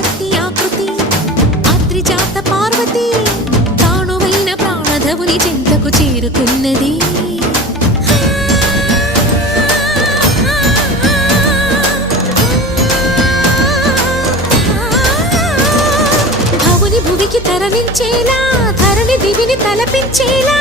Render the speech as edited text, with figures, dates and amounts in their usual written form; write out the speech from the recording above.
శక్తి ఆకృతి ఆత్రిజాత పార్వతి తానువైన ప్రాణధవుని చెంతకు చేరుతున్నది. భువికి తరలించేలా ధరణి దివిని తలపించేలా